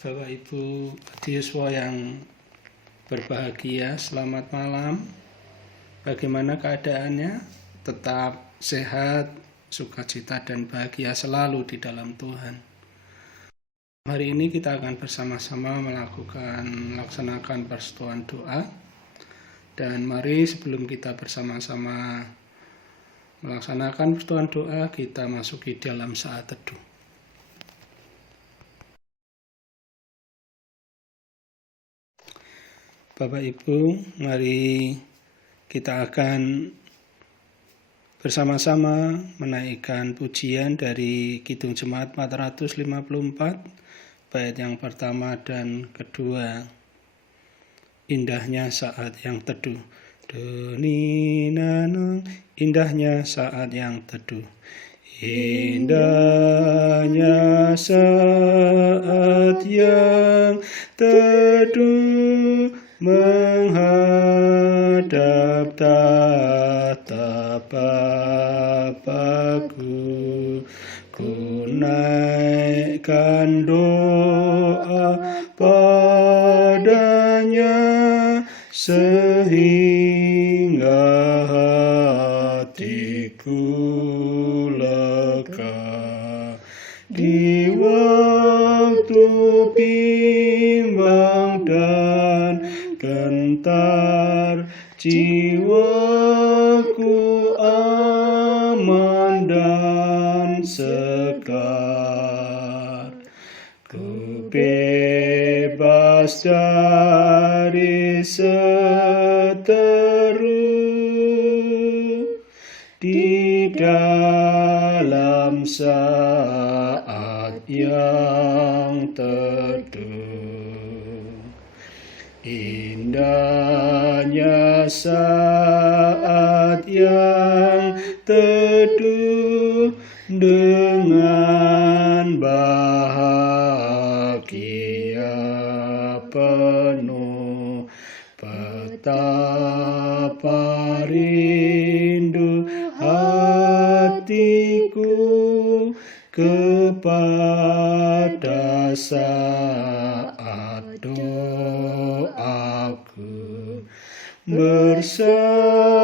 Bapak Ibu Yuswa yang berbahagia, selamat malam. Bagaimana keadaannya? Tetap sehat, sukacita dan bahagia selalu di dalam Tuhan. Hari ini kita akan bersama-sama melaksanakan persekutuan doa. Dan mari sebelum kita bersama-sama melaksanakan persekutuan doa, kita masuki dalam saat teduh. Bapak Ibu, mari kita akan bersama-sama menaikkan pujian dari Kidung Jemaat 454, bait yang pertama dan kedua. Indahnya saat yang teduh. Indahnya saat yang teduh. Indahnya saat yang teduh menghadap tatap Bapakku, ku naikkan doa padanya sehingga hatiku lega. Di waktu bimbang dan gentar, jiwaku aman dan segar. Ku bebas dari seteru di dalam saat yang teduh. Indahnya saat yang teduh dengan bahagia penuh. Betapa rindu hatiku kepada saat doaku bersama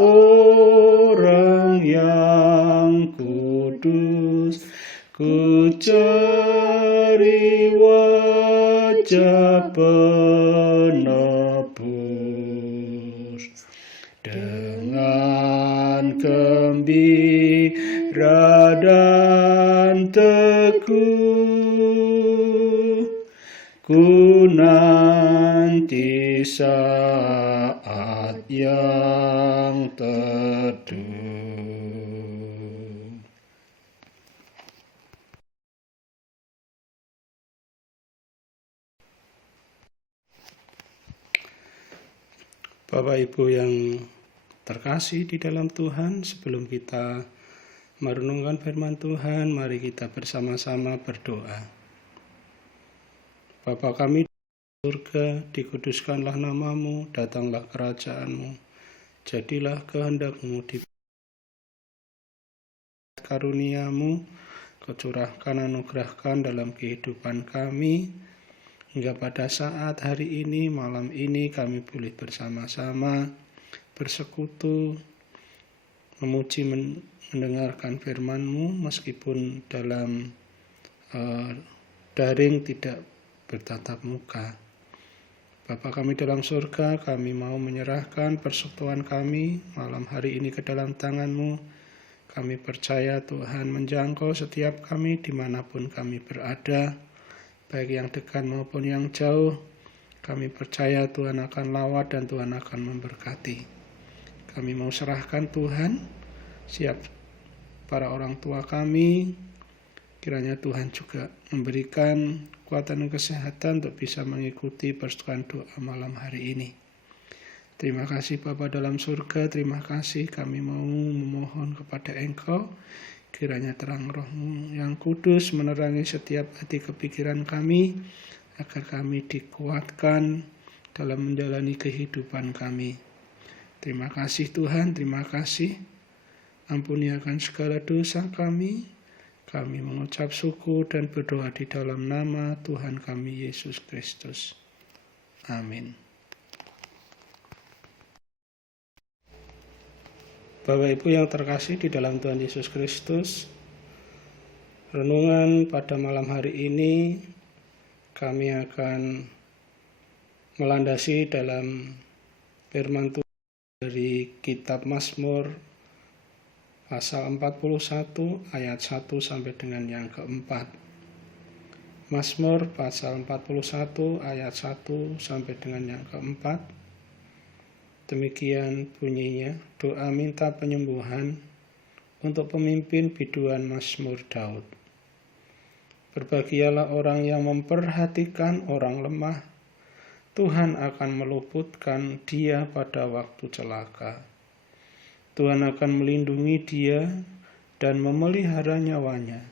orang yang kudus. Ku cari wajah penebus dengan gembira dan teguh. Ku nanti saat yang teduh. Bapak Ibu yang terkasih di dalam Tuhan, sebelum kita merenungkan firman Tuhan, mari kita bersama-sama berdoa. Bapa kami di surga, dikuduskanlah namamu, datanglah kerajaanmu, jadilah kehendak-mu di karuniamu, kecurahkan anugerahkan dalam kehidupan kami, hingga pada saat hari ini, malam ini kami boleh bersama-sama bersekutu, memuji, mendengarkan firman-Mu meskipun dalam daring tidak bertatap muka. Bapa kami dalam surga, kami mau menyerahkan persekutuan kami malam hari ini ke dalam tangan-Mu. Kami percaya Tuhan menjangkau setiap kami dimanapun kami berada, baik yang dekat maupun yang jauh. Kami percaya Tuhan akan lawat dan Tuhan akan memberkati. Kami mau serahkan Tuhan, siap para orang tua kami, kiranya Tuhan juga memberikan kekuatan dan kesehatan untuk bisa mengikuti persekutuan doa malam hari ini. Terima kasih Bapa dalam surga, terima kasih kami mau memohon kepada Engkau, kiranya terang Roh-Mu yang kudus menerangi setiap hati kepikiran kami, agar kami dikuatkan dalam menjalani kehidupan kami. Terima kasih Tuhan, terima kasih. Ampuni akan segala dosa kami. Kami mengucap syukur dan berdoa di dalam nama Tuhan kami Yesus Kristus. Amin. Bapak Ibu yang terkasih di dalam Tuhan Yesus Kristus, renungan pada malam hari ini kami akan melandasi dalam firman Tuhan dari kitab Mazmur pasal 41 ayat 1 sampai dengan yang keempat. Mazmur pasal 41 ayat 1 sampai dengan yang keempat. Demikian bunyinya, doa minta penyembuhan untuk pemimpin biduan Mazmur Daud. Berbahagialah orang yang memperhatikan orang lemah, Tuhan akan meluputkan dia pada waktu celaka. Tuhan akan melindungi dia dan memelihara nyawanya,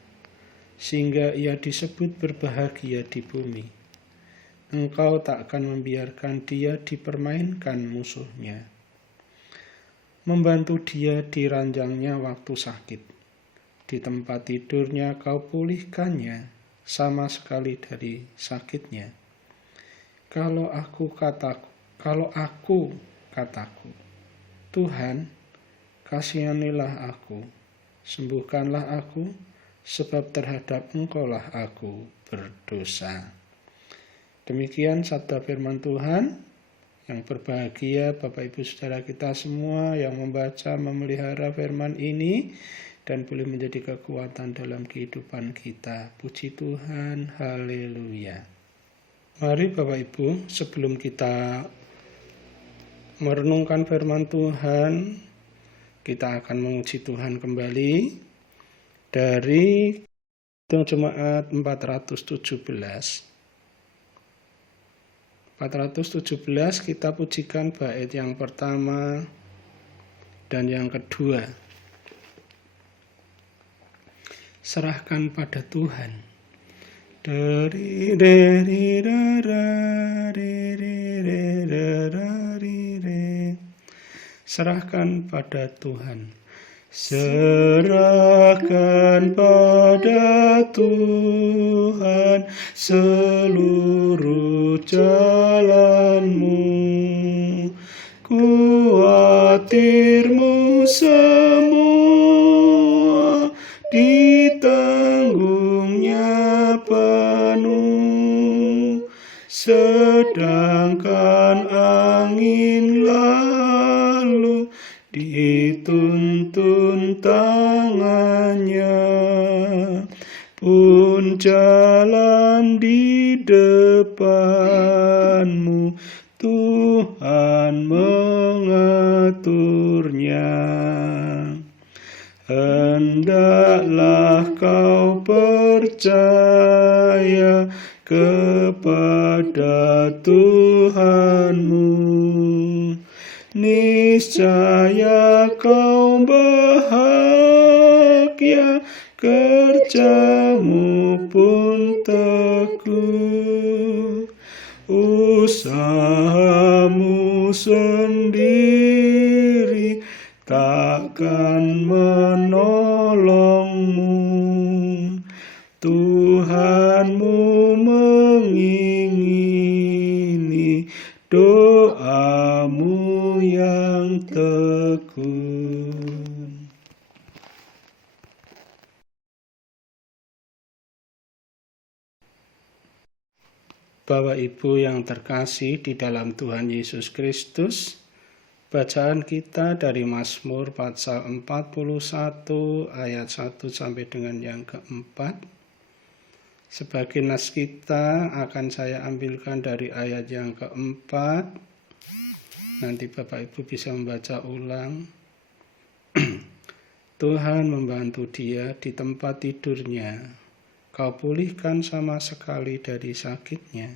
sehingga ia disebut berbahagia di bumi. Engkau tak akan membiarkan dia dipermainkan musuhnya. Membantu dia di ranjangnya waktu sakit. Di tempat tidurnya kau pulihkannya sama sekali dari sakitnya. Kalau aku kataku, Tuhan, kasihanilah aku, sembuhkanlah aku, sebab terhadap Engkaulah aku berdosa. Demikian sabda firman Tuhan. Yang berbahagia Bapak Ibu Saudara kita semua yang membaca, memelihara firman ini dan boleh menjadi kekuatan dalam kehidupan kita. Puji Tuhan, haleluya. Mari Bapak Ibu, sebelum kita merenungkan firman Tuhan, kita akan memuji Tuhan kembali dari Jemaat 417 kita pujikan bait yang pertama dan yang kedua. Serahkan pada Tuhan. Serahkan pada Tuhan. Serahkan pada Tuhan seluruh jalanmu, kuatirmu semua ditanggungnya penuh, sedangkan angin lalu dituntun tangannya, pun jalan di depanmu, Tuhan mengaturnya. Hendaklah kau percaya kepada Tuhanmu, niscaya kau bahagia, kerjamu pun teguh, usahamu sendiri takkan menolongmu. Tuhanmu mengingini doamu yang tekun. Bapak Ibu yang terkasih di dalam Tuhan Yesus Kristus, bacaan kita dari Mazmur pasal 41 ayat 1 sampai dengan yang keempat. Sebagai nas kita akan saya ambilkan dari ayat yang keempat. Nanti Bapak Ibu bisa membaca ulang. Tuhan membantu dia di tempat tidurnya. Kau pulihkan sama sekali dari sakitnya.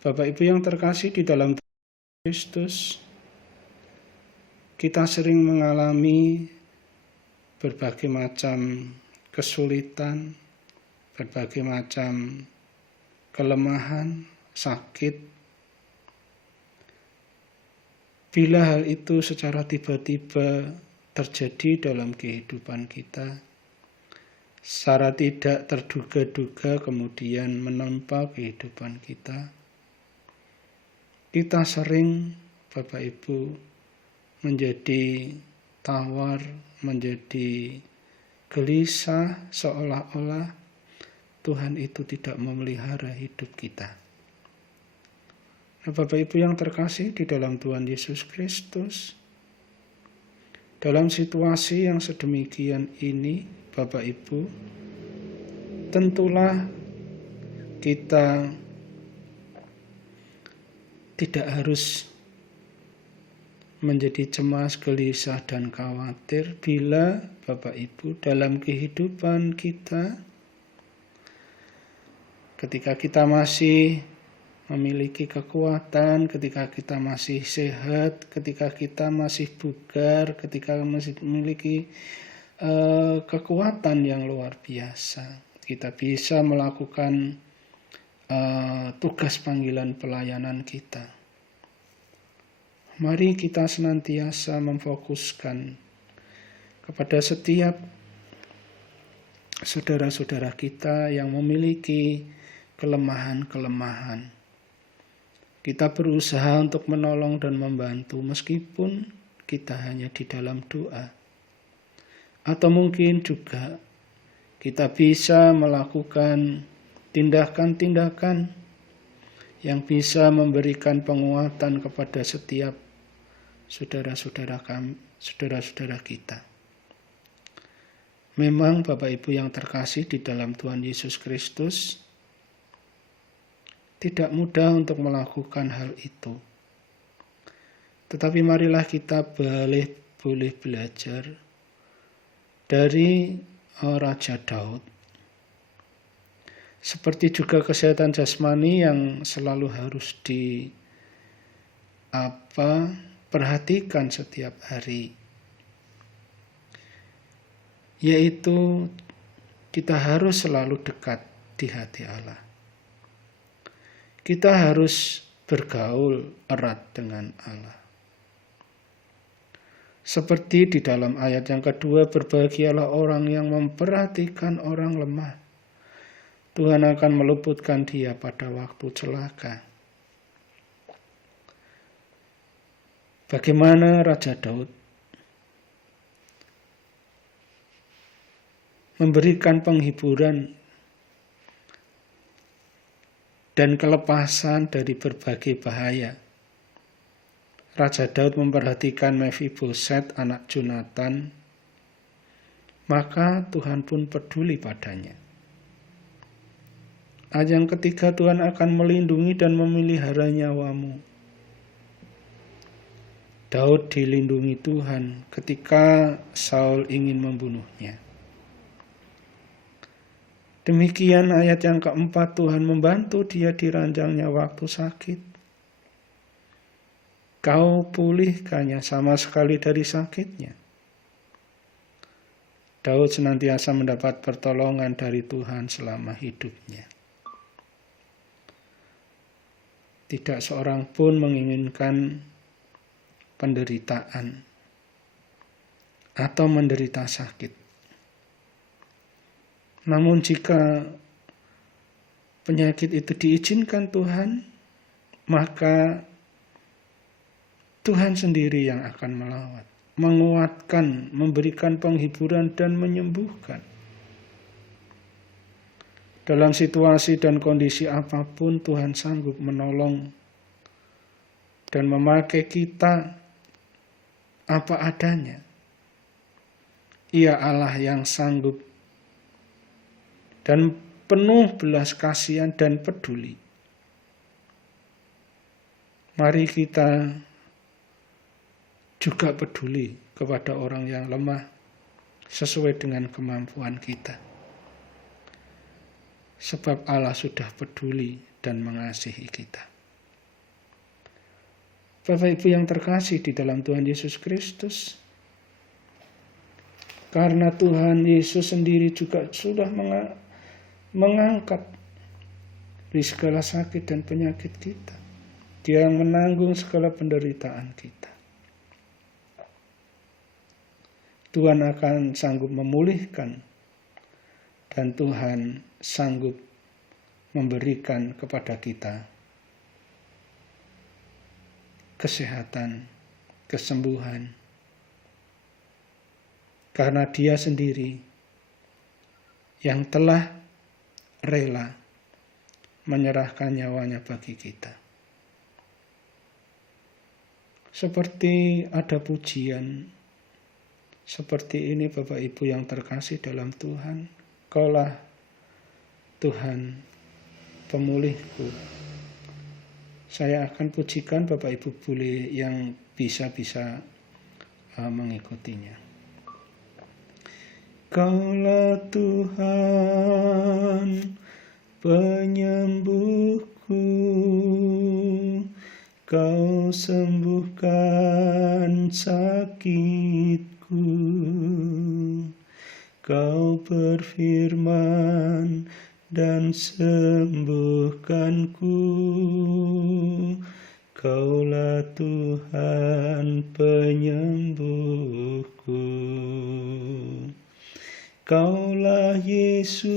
Bapak Ibu yang terkasih di dalam Kristus, kita sering mengalami berbagai macam kesulitan, berbagai macam kelemahan, sakit. Bila hal itu secara tiba-tiba terjadi dalam kehidupan kita, secara tidak terduga-duga kemudian menimpa kehidupan kita. Kita sering, Bapak Ibu, menjadi tawar, menjadi gelisah, seolah-olah Tuhan itu tidak memelihara hidup kita. Nah, Bapak Ibu yang terkasih di dalam Tuhan Yesus Kristus, dalam situasi yang sedemikian ini, Bapak Ibu, tentulah kita tidak harus menjadi cemas, gelisah, dan khawatir bila Bapak Ibu dalam kehidupan kita, ketika kita masih memiliki kekuatan, ketika kita masih sehat, ketika kita masih bugar, ketika masih memiliki kekuatan yang luar biasa, kita bisa melakukan tugas panggilan pelayanan kita. Mari kita senantiasa memfokuskan kepada setiap saudara-saudara kita yang memiliki kelemahan-kelemahan. Kita berusaha untuk menolong dan membantu meskipun kita hanya di dalam doa. Atau mungkin juga kita bisa melakukan tindakan-tindakan yang bisa memberikan penguatan kepada setiap saudara-saudara kita. Memang Bapak Ibu yang terkasih di dalam Tuhan Yesus Kristus, tidak mudah untuk melakukan hal itu. Tetapi marilah kita boleh belajar dari Raja Daud. Seperti juga kesehatan jasmani yang selalu harus perhatikan setiap hari. Yaitu kita harus selalu dekat di hati Allah. Kita harus bergaul erat dengan Allah. Seperti di dalam ayat yang kedua, berbahagialah orang yang memperhatikan orang lemah. Tuhan akan meluputkan dia pada waktu celaka. Bagaimana Raja Daud memberikan penghiburan dan kelepasan dari berbagai bahaya. Raja Daud memperhatikan Mephiboset, anak Jonatan, maka Tuhan pun peduli padanya. Ayat yang ketiga, Tuhan akan melindungi dan memelihara nyawamu. Daud dilindungi Tuhan ketika Saul ingin membunuhnya. Demikian ayat yang keempat, Tuhan membantu dia di ranjangnya waktu sakit. Kau pulihkannya sama sekali dari sakitnya. Daud senantiasa mendapat pertolongan dari Tuhan selama hidupnya. Tidak seorang pun menginginkan penderitaan atau menderita sakit. Namun jika penyakit itu diizinkan Tuhan, maka Tuhan sendiri yang akan melawat, menguatkan, memberikan penghiburan dan menyembuhkan. Dalam situasi dan kondisi apapun Tuhan sanggup menolong dan memakai kita apa adanya. Ia Allah yang sanggup dan penuh belas kasihan dan peduli. Mari kita juga peduli kepada orang yang lemah sesuai dengan kemampuan kita. Sebab Allah sudah peduli dan mengasihi kita. Bapak Ibu yang terkasih di dalam Tuhan Yesus Kristus, karena Tuhan Yesus sendiri juga sudah mengangkat di segala sakit dan penyakit kita. Dia yang menanggung segala penderitaan kita. Tuhan akan sanggup memulihkan dan Tuhan sanggup memberikan kepada kita kesehatan, kesembuhan, karena Dia sendiri yang telah rela menyerahkan nyawanya bagi kita. Seperti ada pujian seperti ini, Bapak Ibu yang terkasih dalam Tuhan, Kaulah Tuhan pemulihku. Saya akan pujikan, Bapak Ibu boleh yang bisa mengikutinya. Kaulah Tuhan penyembuhku, Kau sembuhkan sakitku, Kau berfirman dan sembuhkanku. Kaulah Tuhan penyembuhku. Kaulah Yesus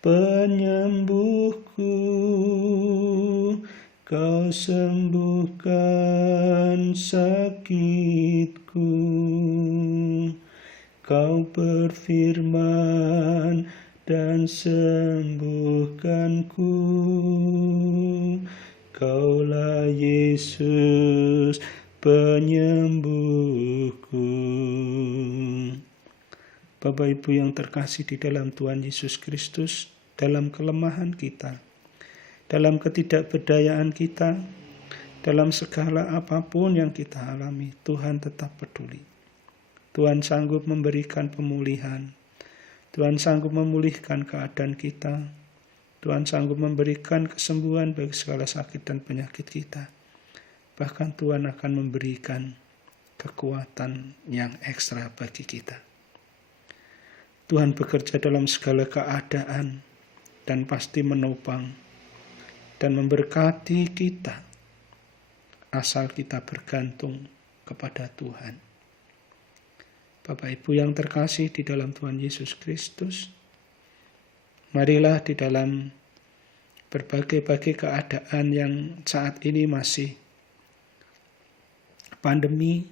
penyembuhku, Kau sembuhkan sakitku, Kau berfirman dan sembuhkanku. Kaulah Yesus penyembuhku. Bapak Ibu yang terkasih di dalam Tuhan Yesus Kristus, dalam kelemahan kita, dalam ketidakberdayaan kita, dalam segala apapun yang kita alami, Tuhan tetap peduli. Tuhan sanggup memberikan pemulihan. Tuhan sanggup memulihkan keadaan kita. Tuhan sanggup memberikan kesembuhan bagi segala sakit dan penyakit kita. Bahkan Tuhan akan memberikan kekuatan yang ekstra bagi kita. Tuhan bekerja dalam segala keadaan dan pasti menopang dan memberkati kita asal kita bergantung kepada Tuhan. Bapak Ibu yang terkasih di dalam Tuhan Yesus Kristus, marilah di dalam berbagai-bagai keadaan yang saat ini masih pandemi,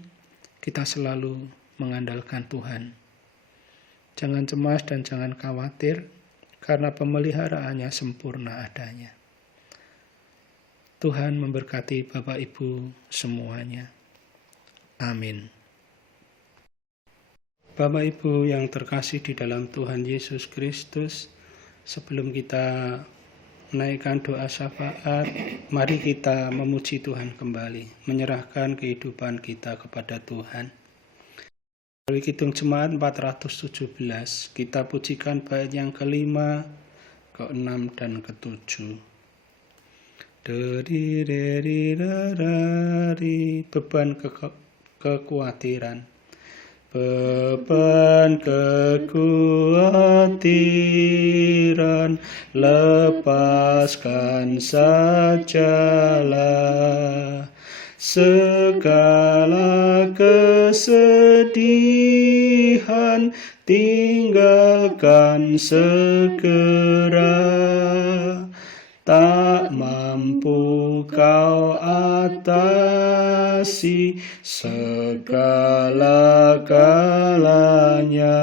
kita selalu mengandalkan Tuhan. Jangan cemas dan jangan khawatir, karena pemeliharaannya sempurna adanya. Tuhan memberkati Bapak Ibu semuanya. Amin. Bapak Ibu yang terkasih di dalam Tuhan Yesus Kristus, sebelum kita menaikkan doa syafaat, mari kita memuji Tuhan kembali, menyerahkan kehidupan kita kepada Tuhan. Melalui Kidung Jemaat 417, kita pujikan bait yang ke-5, ke-6, dan ke-7. Beban kekhawatiran. Beban kekhawatiran, lepaskan sajalah. Segala kesedihan, tinggalkan segera. Tak mampu kau atasi segala-galanya.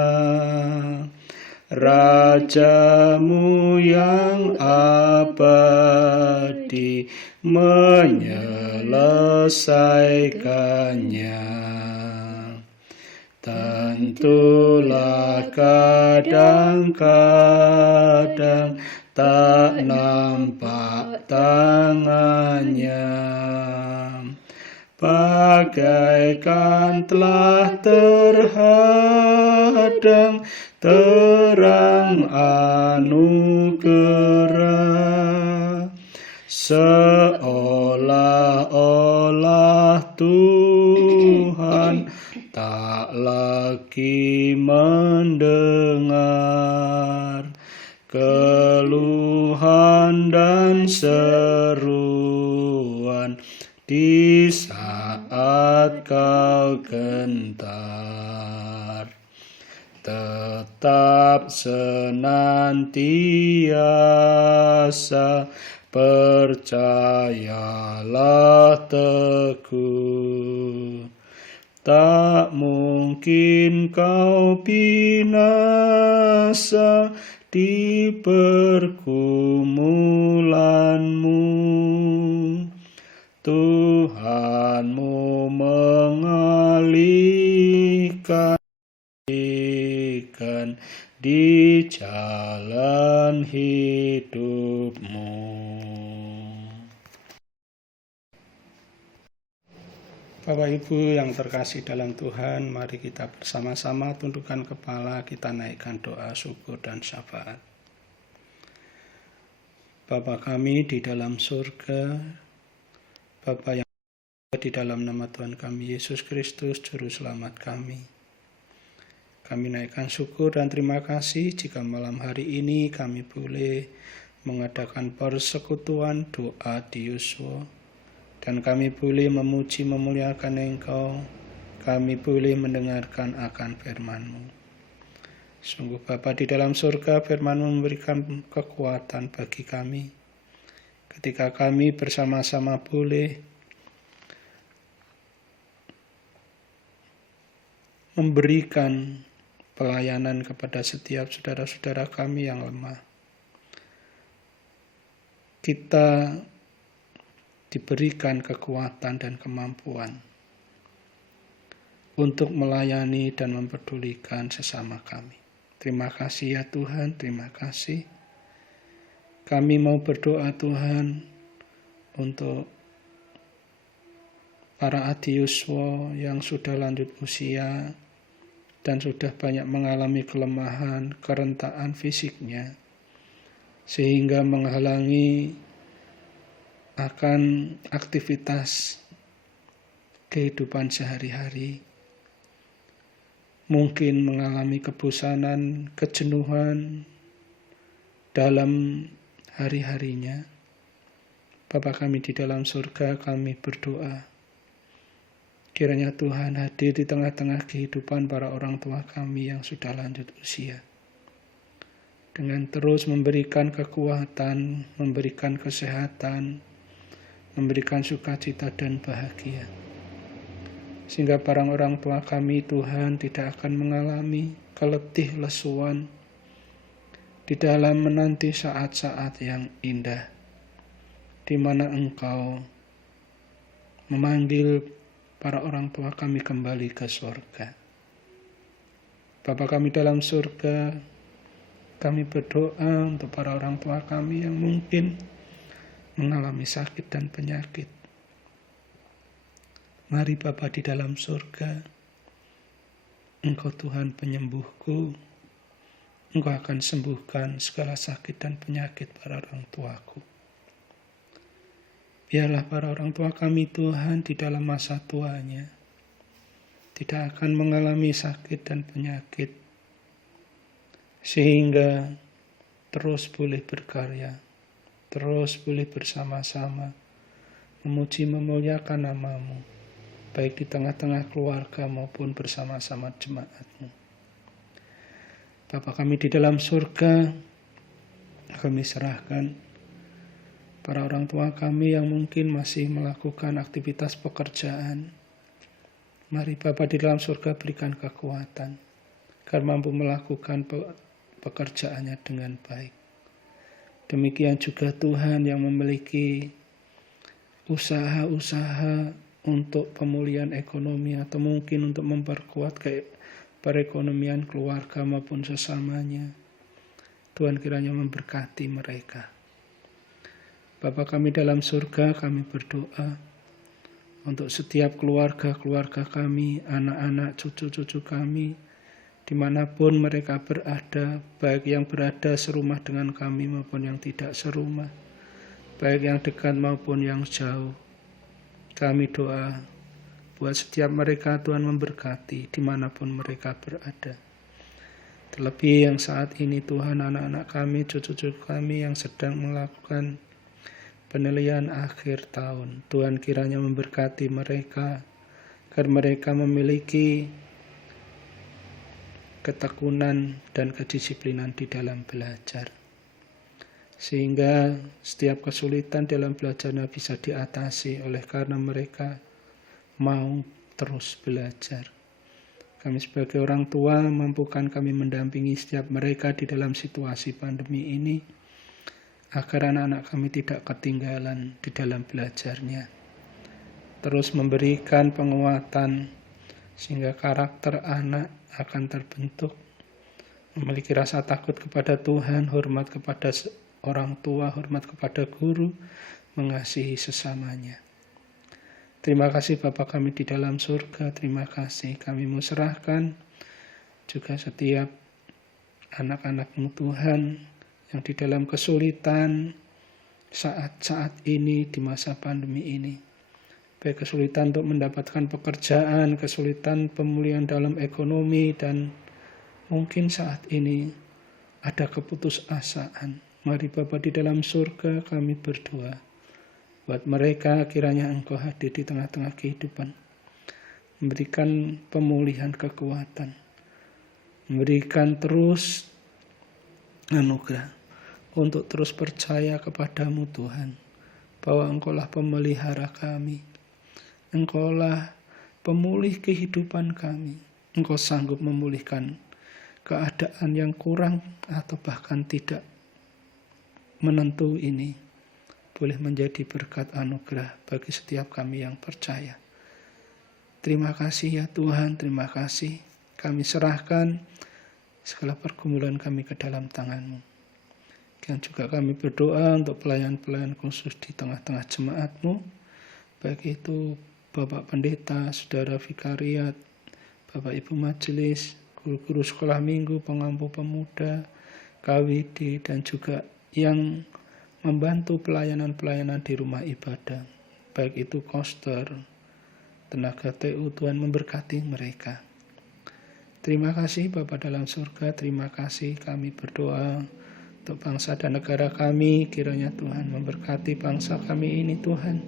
Rajamu yang abadi menyelesaikannya. Tentulah kadang-kadang tak nampak tangannya, bagaikan telah terhadang terang anugerah, seolah-olah Tuhan tak lagi mendengar keluhan dan seruan di saat kau gentar. tetap senantiasa percayalah teguh. Tak mungkin kau binasa di pergumulanmu. Tuhanmu mengalihkan di jalan hidupmu. Bapak Ibu yang terkasih dalam Tuhan, mari kita bersama-sama tundukkan kepala, kita naikkan doa syukur dan syafaat. Bapa kami di dalam surga, Bapa yang di dalam nama Tuhan kami Yesus Kristus, Juru Selamat kami. Kami naikkan syukur dan terima kasih jika malam hari ini kami boleh mengadakan persekutuan doa di Yuswa. Dan kami boleh memuji memuliakan Engkau, kami boleh mendengarkan akan firman-Mu. Sungguh Bapa di dalam surga, firman-Mu memberikan kekuatan bagi kami. Ketika kami bersama-sama boleh memberikan pelayanan kepada setiap saudara-saudara kami yang lemah. Kita diberikan kekuatan dan kemampuan untuk melayani dan mempedulikan sesama kami. Terima kasih ya Tuhan, terima kasih. Kami mau berdoa Tuhan untuk para Adi Yuswa yang sudah lanjut usia dan sudah banyak mengalami kelemahan, kerentaan fisiknya, sehingga menghalangi akan aktivitas kehidupan sehari-hari. Mungkin mengalami kebosanan, kejenuhan dalam hari-harinya. Bapa kami di dalam surga, kami berdoa. Kiranya Tuhan hadir di tengah-tengah kehidupan para orang tua kami yang sudah lanjut usia. Dengan terus memberikan kekuatan, memberikan kesehatan, memberikan sukacita dan bahagia. Sehingga para orang tua kami Tuhan tidak akan mengalami keletih lesuan di dalam menanti saat-saat yang indah, di mana Engkau memanggil para orang tua kami kembali ke surga. Bapa kami dalam surga, kami berdoa untuk para orang tua kami yang mungkin mengalami sakit dan penyakit. Mari Bapa di dalam surga, Engkau Tuhan penyembuhku, Engkau akan sembuhkan segala sakit dan penyakit para orang tuaku. Biarlah para orang tua kami Tuhan di dalam masa tuanya tidak akan mengalami sakit dan penyakit, sehingga terus boleh berkarya, terus boleh bersama-sama memuji memuliakan nama-Mu, baik di tengah-tengah keluarga maupun bersama-sama jemaat-Mu. Bapa kami di dalam surga, kami serahkan para orang tua kami yang mungkin masih melakukan aktivitas pekerjaan. Mari Bapa di dalam surga berikan kekuatan, agar mampu melakukan pekerjaannya dengan baik. Demikian juga Tuhan yang memiliki usaha-usaha untuk pemulihan ekonomi atau mungkin untuk memperkuat perekonomian keluarga maupun sesamanya. Tuhan kiranya memberkati mereka. Bapa kami dalam surga, kami berdoa untuk setiap keluarga-keluarga kami, anak-anak, cucu-cucu kami, dimanapun mereka berada, baik yang berada serumah dengan kami maupun yang tidak serumah, baik yang dekat maupun yang jauh. Kami doa buat setiap mereka Tuhan memberkati dimanapun mereka berada. Terlebih yang saat ini Tuhan anak-anak kami, cucu-cucu kami yang sedang melakukan penilaian akhir tahun. Tuhan kiranya memberkati mereka, agar mereka memiliki ketekunan, dan kedisiplinan di dalam belajar. Sehingga setiap kesulitan dalam belajarnya bisa diatasi oleh karena mereka mau terus belajar. Kami sebagai orang tua, mampukan kami mendampingi setiap mereka di dalam situasi pandemi ini, agar anak-anak kami tidak ketinggalan di dalam belajarnya. Terus memberikan penguatan, sehingga karakter anak akan terbentuk, memiliki rasa takut kepada Tuhan, hormat kepada orang tua, hormat kepada guru, mengasihi sesamanya. Terima kasih Bapa kami di dalam surga, terima kasih kami mau serahkan juga setiap anak-anak-Mu Tuhan yang di dalam kesulitan saat-saat ini di masa pandemi ini. Baik kesulitan untuk mendapatkan pekerjaan, kesulitan pemulihan dalam ekonomi, dan mungkin saat ini ada keputusasaan. Mari Bapa di dalam surga kami berdoa. Buat mereka kiranya Engkau hadir di tengah-tengah kehidupan. Memberikan pemulihan kekuatan. Memberikan terus anugerah untuk terus percaya kepadamu Tuhan. Bahwa Engkaulah pemelihara kami. Engkaulah pemulih kehidupan kami. Engkau sanggup memulihkan keadaan yang kurang atau bahkan tidak menentu ini. Boleh menjadi berkat anugerah bagi setiap kami yang percaya. Terima kasih ya Tuhan, terima kasih. Kami serahkan segala pergumulan kami ke dalam tangan-Mu. Dan juga kami berdoa untuk pelayan-pelayan khusus di tengah-tengah jemaat-Mu. Baik itu Bapak Pendeta, Saudara Vikariat, Bapak Ibu Majelis, guru-guru sekolah minggu, pengampu pemuda, KWD, dan juga yang membantu pelayanan-pelayanan di rumah ibadah, baik itu koster, tenaga TU, Tuhan memberkati mereka. Terima kasih Bapa dalam surga, terima kasih kami berdoa untuk bangsa dan negara kami, kiranya Tuhan memberkati bangsa kami ini Tuhan.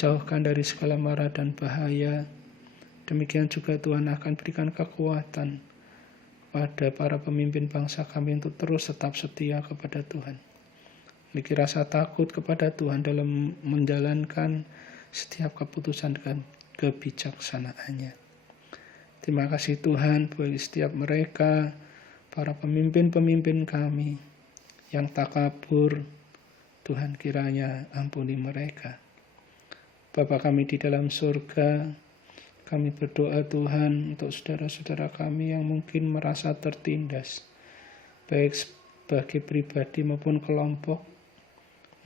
Jauhkan dari segala mara dan bahaya, demikian juga Tuhan akan berikan kekuatan pada para pemimpin bangsa kami untuk terus tetap setia kepada Tuhan. Memiliki rasa takut kepada Tuhan dalam menjalankan setiap keputusan dan kebijaksanaannya. Terima kasih Tuhan bagi setiap mereka, para pemimpin-pemimpin kami yang takabur. Tuhan kiranya ampuni mereka. Bapa kami di dalam surga, kami berdoa Tuhan untuk saudara-saudara kami yang mungkin merasa tertindas, baik sebagai pribadi maupun kelompok.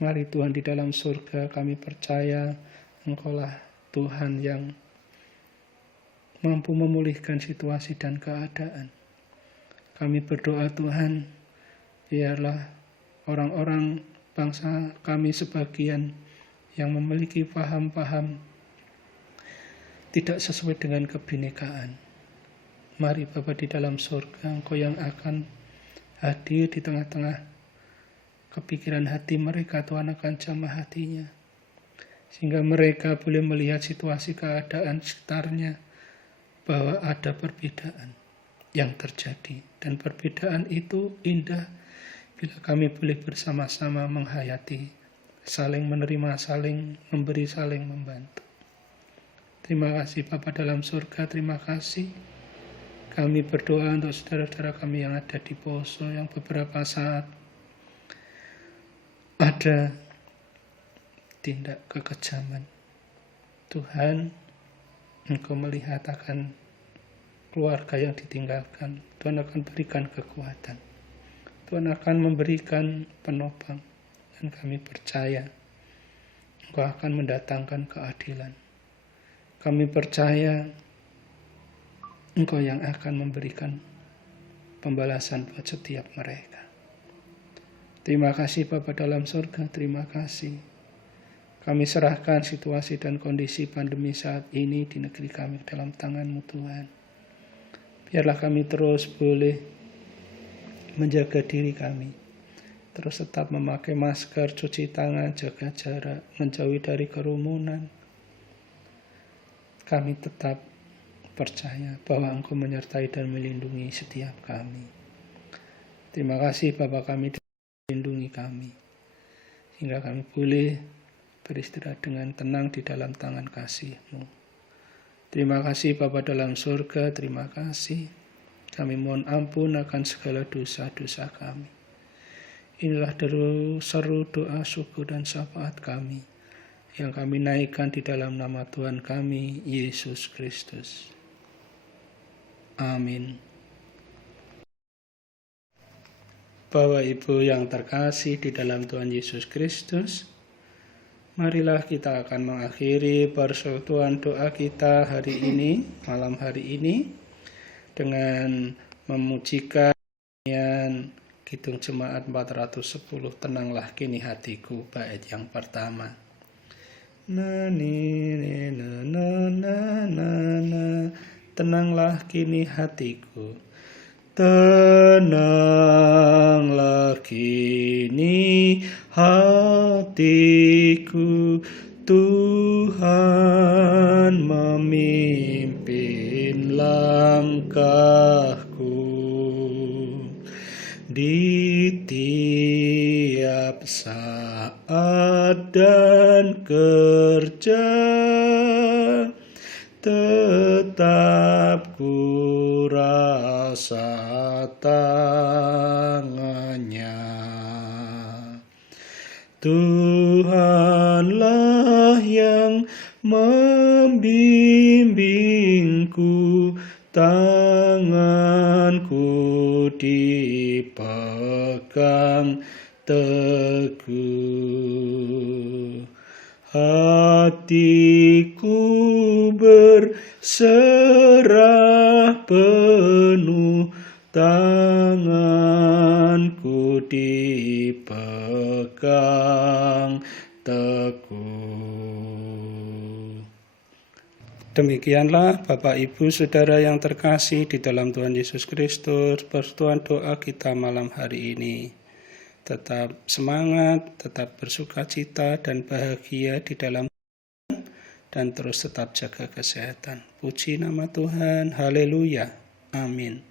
Mari Tuhan di dalam surga kami percaya Engkaulah Tuhan yang mampu memulihkan situasi dan keadaan. Kami berdoa Tuhan, biarlah orang-orang bangsa kami sebagian yang memiliki paham-paham tidak sesuai dengan kebinekaan. Mari Bapa di dalam surga, Engkau yang akan hadir di tengah-tengah kepikiran hati mereka, Tuhan akan jamah hatinya. Sehingga mereka boleh melihat situasi keadaan sekitarnya, bahwa ada perbedaan yang terjadi. Dan perbedaan itu indah bila kami boleh bersama-sama menghayati, saling menerima, saling memberi, saling membantu. Terima kasih Bapa dalam surga, terima kasih. Kami berdoa untuk saudara-saudara kami yang ada di Poso, yang beberapa saat ada tindak kekejaman. Tuhan, Engkau melihat akan keluarga yang ditinggalkan. Tuhan akan berikan kekuatan. Tuhan akan memberikan penopang. Dan kami percaya Engkau akan mendatangkan keadilan. Kami percaya Engkau yang akan memberikan pembalasan buat setiap mereka. Terima kasih Bapa dalam surga, terima kasih. Kami serahkan situasi dan kondisi pandemi saat ini di negeri kami dalam tangan-Mu Tuhan. Biarlah kami terus boleh menjaga diri kami. Terus tetap memakai masker, cuci tangan, jaga jarak, menjauhi dari kerumunan. Kami tetap percaya bahwa Engkau menyertai dan melindungi setiap kami. Terima kasih Bapa kami melindungi kami, sehingga kami boleh beristirahat dengan tenang di dalam tangan kasih-Mu. Terima kasih Bapa dalam surga, terima kasih. Kami mohon ampun akan segala dosa-dosa kami. Inilah seru doa syukur dan syafaat kami, yang kami naikkan di dalam nama Tuhan kami, Yesus Kristus. Amin. Bapak Ibu yang terkasih di dalam Tuhan Yesus Kristus, marilah kita akan mengakhiri persekutuan doa kita hari ini, malam hari ini, dengan memujikan Kidung Jemaat 410, Tenanglah Kini Hatiku, bait yang pertama. Tenanglah kini hatiku, tenanglah kini hatiku, Tuhan memimpin langkahku di tiap saat dan kerja, tetap ku rasa tangannya. Tuhanlah yang membimbingku, tanganku dipegang teguh. Hatiku berserah penuh, tanganku dipegang teguh. Demikianlah Bapak Ibu Saudara yang terkasih di dalam Tuhan Yesus Kristus, persekutuan doa kita malam hari ini. Tetap semangat, tetap bersukacita dan bahagia di dalam Tuhan, dan terus tetap jaga kesehatan. Puji nama Tuhan, haleluya, amin.